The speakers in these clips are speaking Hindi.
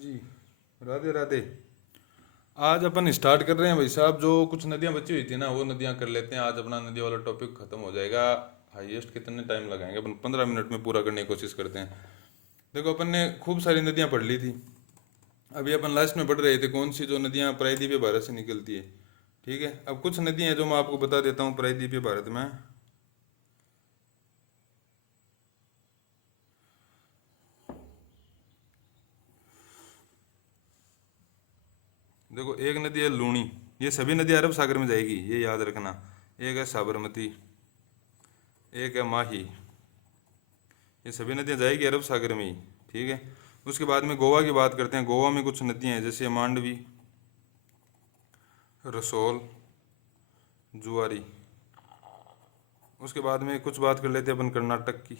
जी, राधे राधे। आज अपन स्टार्ट कर रहे हैं भाई साहब। जो कुछ नदियां बची हुई थी ना, वो नदियां कर लेते हैं। आज अपना नदी वाला टॉपिक खत्म हो जाएगा। हाईएस्ट कितने टाइम लगाएंगे अपन? 15 मिनट में पूरा करने की कोशिश करते हैं। देखो, अपन ने खूब सारी नदियां पढ़ ली थी। अभी अपन लास्ट में पढ़ रहे थे कौन सी जो नदियां प्रायद्वीपीय भारत से निकलती है। ठीक है, अब कुछ नदियां हैं जो मैं आपको बता देता हूँ प्रायद्वीपीय भारत में। देखो, एक नदी है लूणी। ये सभी नदी अरब सागर में जाएगी, ये याद रखना। एक है साबरमती, एक है माही। ये सभी नदियाँ जाएगी अरब सागर में ही। ठीक है, उसके बाद में गोवा की बात करते हैं। गोवा में कुछ नदियाँ हैं जैसे मांडवी, रसोल, जुआरी। उसके बाद में कुछ बात कर लेते हैं अपन कर्नाटक की।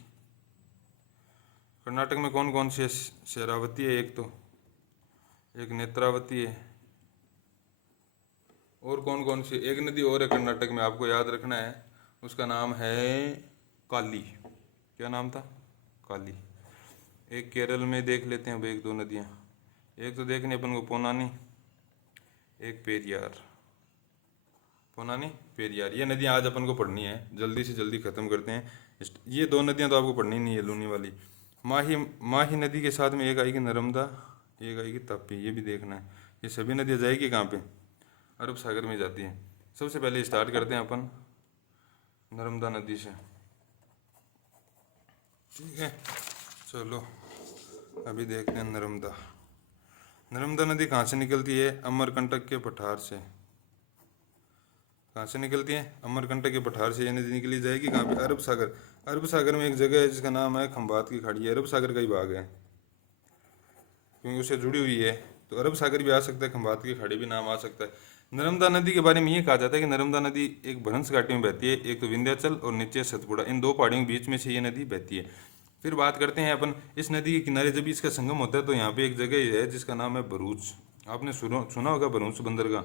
कर्नाटक में कौन कौन सी है? शरावती है एक तो, एक नेत्रावती है, और कौन कौन सी? एक नदी और है कर्नाटक में, आपको याद रखना है। उसका नाम है काली। क्या नाम था? काली। एक केरल में देख लेते हैं अब एक दो नदियाँ। एक तो देखनी अपन को पोनानी, एक पेरियार। पोनानी, पेरियार, ये नदियाँ आज अपन को पढ़नी है। जल्दी से जल्दी ख़त्म करते हैं। ये दो नदियाँ तो आपको पढ़नी नहीं है, लूनी वाली। माही, माही नदी के साथ में एक आएगी नर्मदा, एक आएगी तापी, ये भी देखना है। ये सभी नदियाँ जाएगी कहाँ पे? अरब सागर में जाती हैं। सबसे पहले स्टार्ट करते हैं अपन नर्मदा नदी से। ठीक है, चलो अभी देखते हैं नर्मदा। नर्मदा नदी कहाँ से निकलती है? अमरकंटक के पठार से। कहाँ से निकलती है? अमरकंटक के पठार से ये नदी निकली जाएगी कहाँ पे? अरब सागर। अरब सागर में एक जगह है जिसका नाम है खंबात की खाड़ी। अरब सागर का ही भाग है, क्योंकि उससे जुड़ी हुई है। तो अरब सागर भी आ सकता है, खंबात की खाड़ी भी नाम आ सकता है। नर्मदा नदी के बारे में ये कहा जाता है कि नर्मदा नदी एक भ्रंश घाटी में बहती है। एक तो विंध्याचल और नीचे सतपुड़ा, इन दो पहाड़ियों के बीच में से ये नदी बहती है। फिर बात करते हैं अपन इस नदी के किनारे जब इसका संगम होता है तो यहाँ पे एक जगह है जिसका नाम है भरूच। आपने सुना होगा भरूच बंदरगाह,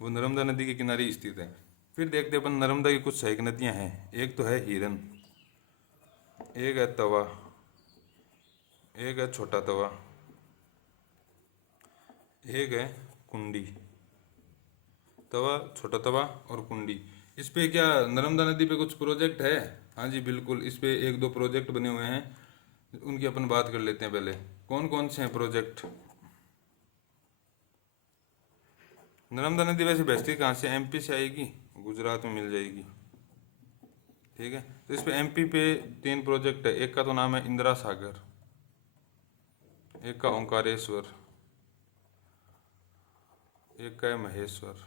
वो नर्मदा नदी के किनारे ही स्थित है। फिर देखते हैं अपन नर्मदा की कुछ सहायक नदियाँ हैं। एक तो है हिरन, एक है तवा, एक है छोटा तवा, एक है कुंडी। तवा, छोटा तवा और कुंडी। इस पे क्या नर्मदा नदी पे कुछ प्रोजेक्ट है? हाँ जी बिल्कुल, इस पे एक दो प्रोजेक्ट बने हुए हैं, उनकी अपन बात कर लेते हैं पहले। कौन कौन से हैं प्रोजेक्ट? नर्मदा नदी वैसे बहती कहाँ से? एमपी से आएगी, गुजरात में मिल जाएगी। ठीक है, तो इस पे एमपी पे 3 प्रोजेक्ट है। एक का तो नाम है इंदिरा सागर, एक का ओंकारेश्वर, एक का है महेश्वर।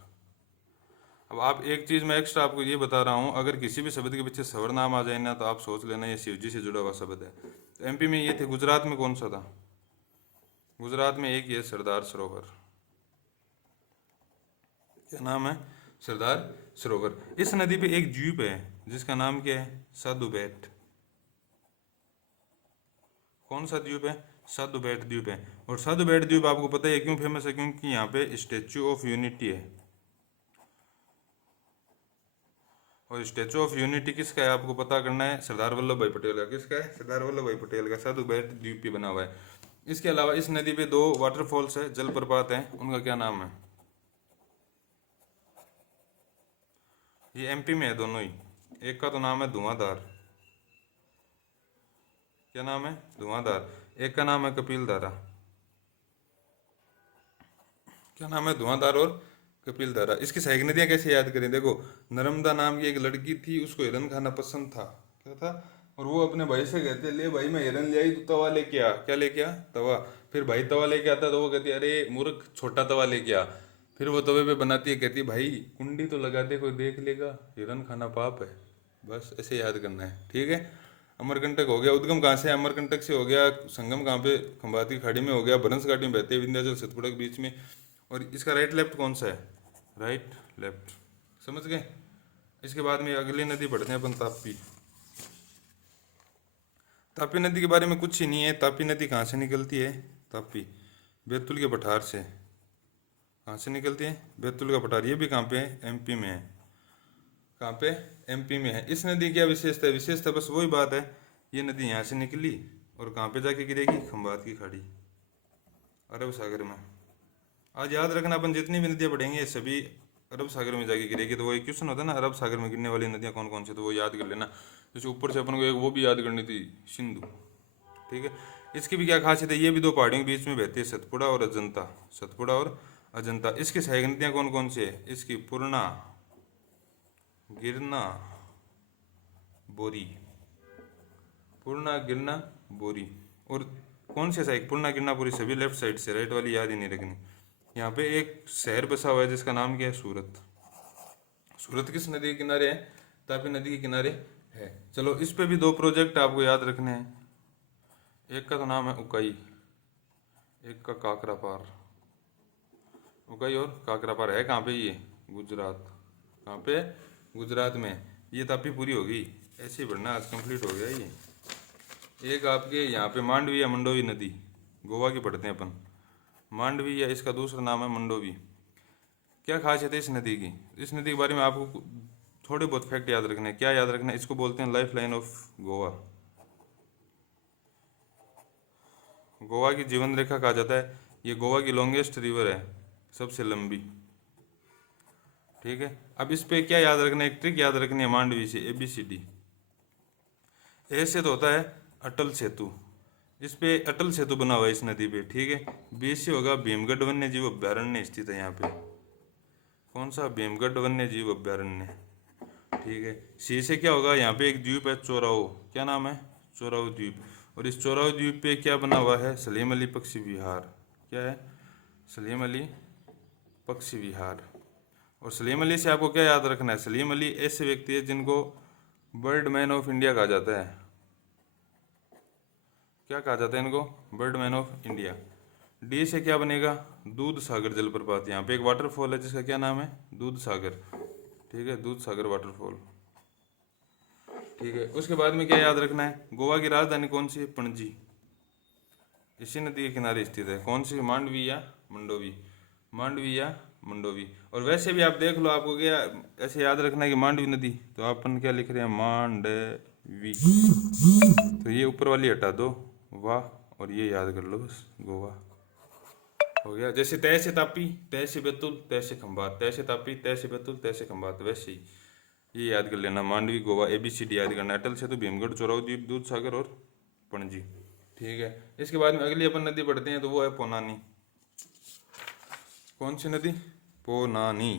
अब आप एक चीज़ मैं एक्स्ट्रा आपको ये बता रहा हूँ, अगर किसी भी शब्द के पीछे स्वर नाम आ जाए ना तो आप सोच लेना ये शिव जी से जुड़ा हुआ शब्द है। तो एमपी में ये थे। गुजरात में कौन सा था? गुजरात में एक ही है, सरदार सरोवर। क्या नाम है? सरदार सरोवर। इस नदी पे एक द्वीप है जिसका नाम क्या है? साधु बेट। कौन सा द्वीप है? साधु बेट द्वीप है। और साधु बेट द्वीप आपको पता है क्यों फेमस है? क्योंकि यहाँ पे स्टेच्यू ऑफ यूनिटी है। और स्टेचू ऑफ यूनिटी किसका है आपको पता करना है? सरदार वल्लभ भाई पटेल का। किसका है? सरदार वल्लभ भाई पटेल का। साधु बेट द्वीप पे बना हुआ है। इसके अलावा इस नदी पे 2 वाटरफॉल्स है, जलप्रपात है, उनका क्या नाम है? ये एमपी में है दोनों ही। एक का तो नाम है धुआंधार। क्या नाम है? धुआंधार। एक का नाम है कपिल धारा। क्या नाम है? धुआंधार और कपिल धारा। इसकी सहायक नदियाँ कैसे याद करें? देखो, नर्मदा नाम की एक लड़की थी, उसको हिरन खाना पसंद था। क्या था? और वो अपने भाई से कहते, ले भाई मैं हिरन ले आई तो तवा लेके आ। क्या लेके आ? तवा। फिर भाई तवा लेके आता तो वो कहती अरे मूर्ख, छोटा तवा लेके आ। फिर वो तवे पे बनाती है, कहती भाई कुंडी तो लगा दे, कोई देख लेगा, हिरन खाना पाप है। बस ऐसे याद करना है। ठीक है, अमरकंटक हो गया। उद्गम कहाँ से है? अमरकंटक से हो गया। संगम कहाँ पे? खंबात की खाड़ी में हो गया। भरंस घाटी में बहते हैं, विंध्याचल सतपुड़ा के बीच में। और इसका राइट लेफ्ट कौन सा है? Right left. समझ गए? इसके बाद में अगली नदी पढ़ते हैं अपन, तापी। तापी नदी के बारे में कुछ ही नहीं है। तापी नदी कहाँ से निकलती है? तापी बैतूल के पठार से। कहाँ से निकलती है? बैतूल का पठार। ये भी कहाँ पे है? एमपी में है। कहाँ पे? एमपी में है। इस नदी की क्या विशेषता है? विशेषता बस वही बात है, ये नदी यहाँ से निकली और कहाँ पे जाके गिरेगी? खंबात की खाड़ी। अरब सागर में। आज याद रखना, अपन जितनी भी नदियाँ पढ़ेंगे ये सभी अरब सागर में जाके गिरेगी। तो वो एक क्वेश्चन होता है ना, अरब सागर में गिरने वाली नदियाँ कौन कौन सी, तो वो याद कर लेना। जैसे ऊपर से अपन को एक वो भी याद करनी थी, सिंधु। ठीक है, इसकी भी क्या खासियत है, ये भी दो पहाड़ियों के बीच में बहती है, सतपुड़ा और अजंता। सतपुड़ा और अजंता। इसकी सहायक नदियाँ कौन कौन सी है, इसकी पूर्णा, गिरना, बोरी। पूर्णा, गिरना, बोरी। और कौन से सहायक, पूर्णा, गिरना, बोरी सभी लेफ्ट साइड से, राइट वाली याद ही नहीं रखनी। यहाँ पे एक शहर बसा हुआ है जिसका नाम क्या है, सूरत। सूरत किस नदी के किनारे है, तापी नदी के किनारे है। चलो, इस पे भी दो प्रोजेक्ट आपको याद रखने हैं। एक का तो नाम है उकाई, एक का काकरा पार। उकाई और काकरा पार है कहाँ पे, ये गुजरात। कहाँ पे, गुजरात में। ये तापी पूरी होगी, ऐसे ही बढ़ना, आज कंप्लीट हो गया ये। एक आपके यहाँ पे मांडवी या मंडोवी नदी, गोवा की पढ़ते हैं अपन, मांडवी, या इसका दूसरा नाम है मंडोवी। क्या खासियत है इस नदी की, इस नदी के बारे में आपको थोड़े बहुत फैक्ट याद रखने हैं। क्या याद रखना है, इसको बोलते हैं life line of Goa. Goa की जीवन रेखा कहा जाता है। ये गोवा की लॉन्गेस्ट रिवर है, सबसे लंबी। ठीक है, अब इस पे क्या याद रखना है, एक ट्रिक याद रखनी है मांडवी से, ABCD। ए से तो होता है अटल सेतु, इस पे अटल सेतु बना हुआ है इस नदी पे। ठीक है, बी से होगा भीमगढ़ वन्य जीव अभ्यारण्य स्थित है यहाँ पे। कौन सा, भीमगढ़ वन्य जीव अभ्यारण्य। ठीक है, सी से क्या होगा, यहाँ पे एक द्वीप है चोराओ, क्या नाम है, चोराओ द्वीप। और इस चोराओ द्वीप पे क्या बना हुआ है, सलीम अली पक्षी विहार। क्या है, सलीम अली पक्षी विहार। और सलीम अली से आपको क्या याद रखना है, सलीम अली ऐसे व्यक्ति है जिनको बर्ड मैन ऑफ इंडिया कहा जाता है। क्या कहा जाता है इनको, bird man of India. D से क्या बनेगा, दूध सागर जलप्रपात। यहाँ पे एक वाटरफॉल है जिसका क्या नाम है, दूध सागर। ठीक है, दूध सागर वाटरफॉल। ठीक है, उसके बाद में क्या याद रखना है, गोवा की राजधानी कौन सी है, पणजी। इसी नदी के किनारे स्थित है। कौन सी, मांडवी या मंडोवी, मांडवी या मंडोवी। और वैसे भी आप देख लो, आपको क्या ऐसे याद रखना है कि मांडवी नदी, तो अपन क्या लिख रहे हैं, मांडवी। तो ये ऊपर वाली हटा दो, वाह, और ये याद कर लो बस, गोवा हो गया। जैसे तय से तापी, तय से बैतूल, तय से खंभात, तय से तापी, तय से बैतूल, तय से खंभात, वैसे ही ये याद कर लेना, मांडवी, गोवा, ABCD याद करना। अटल सेतु, भीमगढ़, चोराव द्वीप, दूध सागर और पणजी। ठीक है, इसके बाद में अगली अपन नदी पढ़ते हैं, तो वो है पोनानी। कौन सी नदी, पोनानी।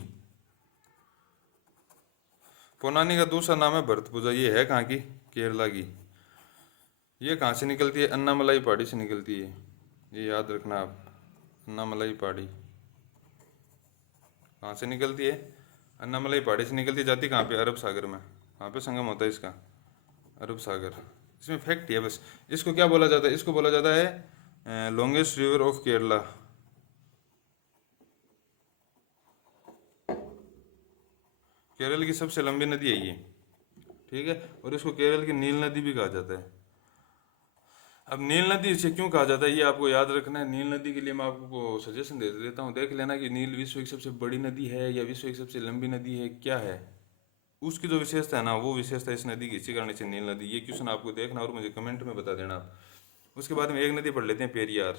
पोनानी का दूसरा नाम है भरतपुजा। ये है कहाँ की, केरला की। ये कहाँ से निकलती है, अन्नामलाई पहाड़ी से निकलती है, ये याद रखना आप। अन्नामलाई पहाड़ी कहाँ से निकलती है, अन्नामलाई पहाड़ी से निकलती, जाती कहाँ पे, अरब सागर में। कहाँ पे संगम होता है इसका, अरब सागर। इसमें फैक्ट है बस। इसको क्या बोला जाता है, इसको बोला जाता है longest river of Kerala. Kerala की सबसे लंबी नदी है ये। ठीक है, और इसको केरल की नील नदी भी कहा जाता है। अब नील नदी इसे क्यों कहा जाता है, ये आपको याद रखना है। नील नदी के लिए मैं आपको सजेशन दे देता हूँ, देख लेना कि नील विश्व की सबसे बड़ी नदी है या विश्व की सबसे लंबी नदी है, क्या है उसकी जो विशेषता है ना, वो विशेषता इस नदी की, इसी कारण से नील नदी। ये क्वेश्चन आपको देखना और मुझे कमेंट में बता देना आप। उसके बाद में एक नदी पढ़ लेते हैं, पेरियार।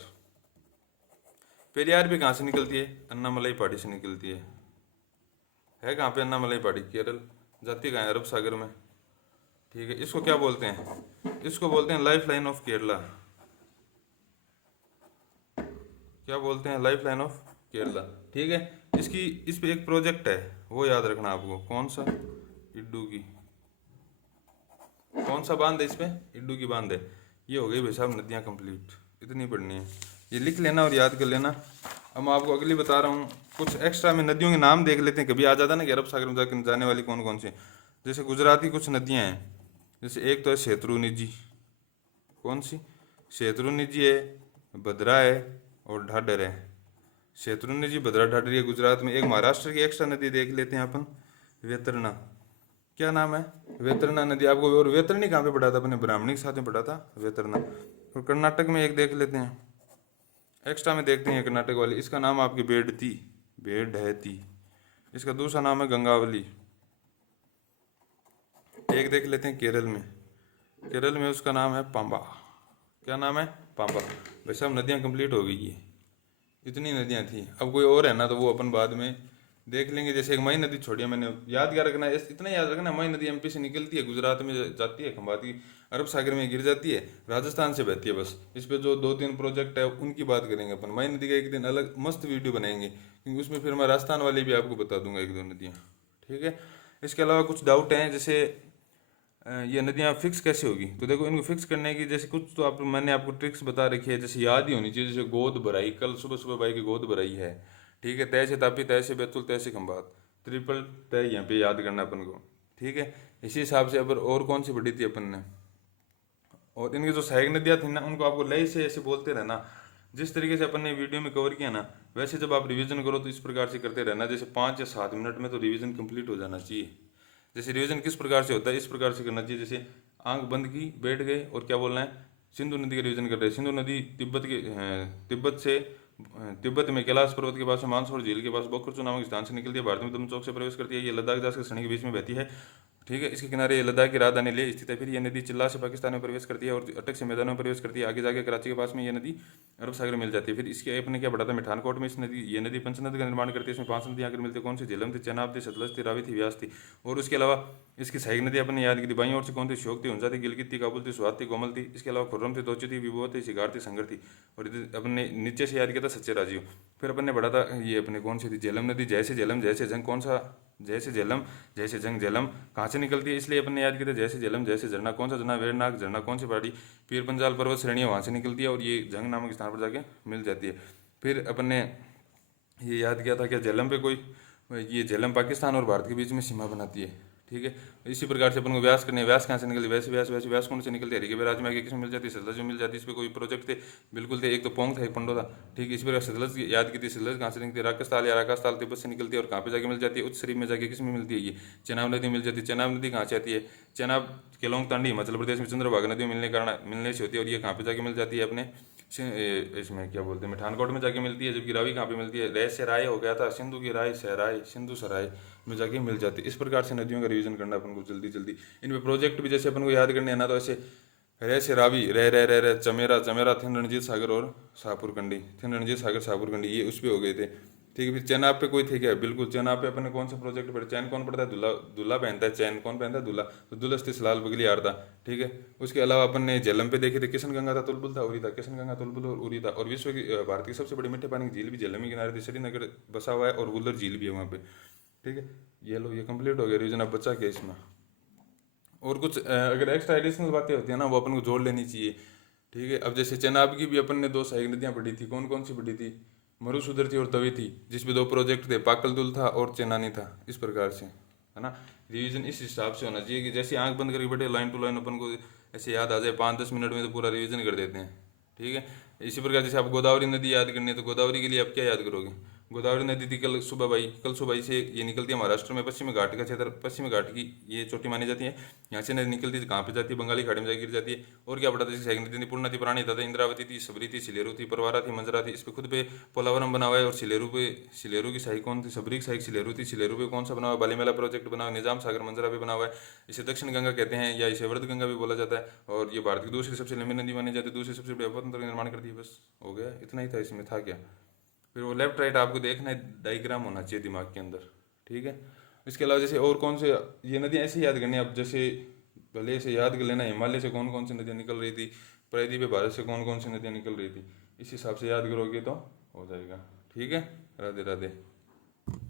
पेरियार भी कहाँ से निकलती है, अन्नामलाई पहाड़ी से निकलती है कहाँ पे, अन्नामलाई पहाड़ी, केरल। जाती कहाँ है, अरब सागर में। ठीक है, इसको क्या बोलते हैं, इसको बोलते हैं लाइफ लाइन ऑफ केरला। क्या बोलते हैं, लाइफ लाइन ऑफ केरला। ठीक है, इसकी इस पे एक प्रोजेक्ट है, वो याद रखना आपको। कौन सा, इड्डू की। कौन सा बांध है इस पे, इड्डू की बांध है। ये हो गई भाई साहब नदियाँ कंप्लीट, इतनी पढ़नी है, ये लिख लेना और याद कर लेना। अब मैं आपको अगली बता रहा हूँ, कुछ एक्स्ट्रा में नदियों के नाम देख लेते हैं। कभी आ जाता ना कि अरब सागर में जाकर जाने वाली कौन कौन सी। जैसे गुजरात की कुछ नदियाँ हैं, जैसे एक तो है शत्रुनिजी। कौन सी, शत्रुनिजी है, भद्रा है और ढाढर है। शत्रुनिजी, भद्रा, ढाढर ये गुजरात में। एक महाराष्ट्र की एक्स्ट्रा नदी देख लेते हैं अपन, वेतरना। क्या नाम है, वेतरना नदी। आपको और वेतरनी कहाँ पे पढ़ा था, अपने ब्राह्मणी के साथ में पढ़ा था, वेतरना। और कर्नाटक में एक देख लेते हैं, एक्स्ट्रा में देखते हैं कर्नाटक वाली। इसका नाम आपकी बेडती, बेडहती। इसका दूसरा नाम है गंगावली। एक देख लेते हैं केरल में, उसका नाम है पांबा। क्या नाम है, पांबा। वैसे अब नदियाँ कंप्लीट हो गई है। इतनी नदियाँ थी। अब कोई और है ना तो वो अपन बाद में देख लेंगे। जैसे एक मई नदी छोड़ी है मैंने, याद क्या रखना है, इतना याद रखना, मई नदी एमपी से निकलती है, गुजरात में जाती है, खंबाती अरब सागर में गिर जाती है, राजस्थान से बहती है। बस इस पे जो 2-3 प्रोजेक्ट है उनकी बात करेंगे अपन। मई नदी का एक दिन अलग मस्त वीडियो बनाएंगे, क्योंकि उसमें फिर मैं राजस्थान वाली भी आपको बता दूंगा 1-2 नदियाँ। ठीक है। इसके अलावा कुछ डाउट हैं, जैसे ये नदियाँ फिक्स कैसे होगी, तो देखो इनको फिक्स करने की जैसे कुछ तो आप मैंने आपको ट्रिक्स बता रखी है, जैसे याद ही होनी चाहिए। जैसे गोद भराई, कल सुबह सुबह भाई की गोद भराई है, ठीक है, तय से तापी, तय से बैतुल, तय से खंबात, ट्रिपल तय यहाँ पे याद करना अपन को। ठीक है। इसी हिसाब से अपन और कौन सी बढ़ी थी अपन ने, और इनकी जो सहायक नदियाँ थी ना उनको आपको लय से ऐसे बोलते रहना। जिस तरीके से अपन ने वीडियो में कवर किया ना, वैसे जब आप रिवीजन करो तो इस प्रकार से करते रहना। जैसे 5 या 7 मिनट में तो रिवीजन कंप्लीट हो जाना चाहिए। जैसे रिवीजन किस प्रकार से होता है, इस प्रकार से करना चाहिए। जैसे आंख बंद की, बैठ गए और क्या बोलना है, सिंधु नदी का रिवीजन कर रहे हैं। सिंधु नदी तिब्बत से तिब्बत में कैलाश पर्वत के पास में मानसरोवर झील के पास बोखरचू नामक स्थान से निकलती है, भारत में दम चौक से प्रवेश करती है, ये लद्दाख जाकर सड़ी के बीच में बहती है। ठीक है। इसके किनारे ये लद्दाख की राजधानी लेह स्थित है। फिर ये नदी चिल्ला से पाकिस्तान में प्रवेश करती है और अटक से मैदानों में प्रवेश करती है। आगे जाके कराची के पास में ये नदी अरब सागर में मिल जाती है। फिर इसके अपने क्या बढ़ा था, मिठानकोट में इस नदी ये नदी पंचनद का निर्माण करती है। इसमें 5 नदियाँ आकर मिलती है। कौन सी, झेलम थी, चेनाब थी, सतलज थी, रावी थी, व्यास थी। और उसके अलावा इसकी सहायक नदी अपने याद की थी। बाई ओर से कौन थी, श्योक थी, हुंजा थी, गिलगित थी, काबुल थी, सुहात थी, कोमल थी। इसके अलावा खुर्रम थी, दोची थी, विभोर थी, शिगार थी, संगर थी। और अपने नीचे से याद किया था सच्चे राजीव। फिर अपन ने बढ़ा था ये अपने कौन सी थी, झेलम नदी, जैसे झेलम जैसे जंग, कौन सा, जैसे झेलम जैसे जंग, झेलम कहाँ से निकलती है, इसलिए अपन ने याद किया था जैसे झेलम जैसे झरना, कौन सा झरना, वेरनाग झरना, कौन सी पहाड़ी, पीर पंजाल पर्वत श्रेणी वहाँ से निकलती है और ये जंग नामक स्थान पर जाके मिल जाती है। फिर अपन ने ये याद किया था कि झेलम पे कोई, ये झेलम पाकिस्तान और भारत के बीच में सीमा बनाती है। ठीक है। इसी प्रकार से अपन को व्यास करने, व्यास कहाँ से निकलती, वैसे व्यास, वैसे व्यास कौन से निकलते हैं, हरिके राज्य में आगे किसमें मिल जाती है, सतलज में मिल जाती है। इस पर कोई प्रोजेक्ट थे, बिल्कुल थे, एक तो पोंग था, एक पंडो था। ठीक है। इसी प्रकार सतलज याद की थी, सतलज कहाँ से निकलती है, राकस ताल या राकास ताल तिब्बत से निकलती है और कहाँ पे जाके मिल जाती है, उच्च शरीफ में जाके किसमें मिलती है, ये चेनाब नदी मिल जाती है। चेनाब नदी कहाँ से आती है, चेनाब केलोंग तांडी हिमाचल प्रदेश में चंद्रभागा नदी में मिलने से होती है और ये कहाँ पे जाके मिल जाती है, अपने इसमें क्या बोलते हैं, मिठानकोट में जाके मिलती है। जबकि रावी कहाँ पे मिलती है, रे से राय हो गया था, सिंधु की राय, सहराय, सिंधु सराय में जाके मिल जाती है। इस प्रकार से नदियों का रिवीजन करना अपन को जल्दी जल्दी। इन पे प्रोजेक्ट भी जैसे अपन को याद करने है ना, तो ऐसे रे से रावी, रे चमेरा, चमेरा थिन रणजीत सागर और शाहपुर कंडी, थिन रणजीत सागर शाहपुर कंडी, ये उस पे हो गए थे। ठीक है। फिर चेनाब पे कोई थे क्या, बिल्कुल चेनाब पे अपने कौन सा प्रोजेक्ट पढ़े, चैन कौन पढ़ता है, दूल्हा, दूल्हा पहनता है चैन, कौन पहनता है, दूल्हा, तो दुलस्ती सलाल बगली आरदा। ठीक है। उसके अलावा अपन ने झेलम पे देखे थे, किशन गंगा था, तुलबुल था, उरी था, किशन गंगा, तुलबुल और उरी था। और विश्व की भारत की सबसे बड़ी मीठे पानी की झील भी झेलम के किनारे थी, श्रीनगर बसा हुआ है और वुलर झील भी है वहाँ पे। ठीक है। ये लो, ये कंप्लीट हो गया रिवीजन। अब बचा क्या इसमें, और कुछ अगर एक्स्ट्रा एडिशनल बातें होती है ना वो अपन को जोड़ लेनी चाहिए। ठीक है। अब जैसे चेनाब की भी अपन ने 2 सहायक नदियाँ पढ़ी थी, कौन कौन सी पढ़ी थी, मरुसूदर थी और तवी थी, जिसमें 2 प्रोजेक्ट थे, पाकलदुल था और चेनानी था। इस प्रकार से है ना, रिवीजन इस हिसाब से होना चाहिए कि जैसे आंख बंद करके बैठे, लाइन टू लाइन अपन को ऐसे याद आ जाए, 5-10 मिनट में तो पूरा रिवीजन कर देते हैं। ठीक है। इसी प्रकार जैसे आप गोदावरी नदी याद करनी है, तो गोदावरी के लिए आप क्या याद करोगे, गोदावरी नदी थी कल सुबाई से ये निकलती है महाराष्ट्र में, पश्चिमी घाट का क्षेत्र, पश्चिमी घाट की ये चोटी मानी जाती है। यहाँ से नदी निकलती है, कहाँ पे जाती है, बंगाली खाड़ी में जाकर गिर जाती है। और क्या पता था, जैसे नदी थी, पूर्णा थी, प्राणी था, इंद्रावती थी, सबरी थी, सिलेरू थी, परवारा थी, मंजरा थी। इस पे खुद पे पोलावरम बना हुआ है। और सिलेरू पे, सिलेरू की शाही कौन थी, सबरी की शाही सिलेरू थी। सिलेरू पे कौन सा बना हुआ है, बालीमेला प्रोजेक्ट बना हुआ है, निजाम सागर मंजरा पे बना हुआ है। इसे दक्षिण गंगा कहते हैं या इसे वर्ध गंगा भी बोला जाता है। और ये भारत की दूसरी सबसे लंबी नदी मानी जाती है, दूसरी सबसे बड़ी अपतंत्र का निर्माण करती है। बस हो गया, इतना ही था इसमें, था क्या। फिर वो लेफ्ट राइट आपको देखना है, डायग्राम होना चाहिए दिमाग के अंदर। ठीक है। इसके अलावा जैसे और कौन से, ये नदियाँ ऐसे याद करनी है। अब जैसे भले से याद कर लेना, हिमालय से कौन कौन सी नदियाँ निकल रही थी, प्रायद्वीप भारत से कौन कौन सी नदियाँ निकल रही थी, इस हिसाब से याद करोगे तो हो जाएगा। ठीक है। राधे राधे।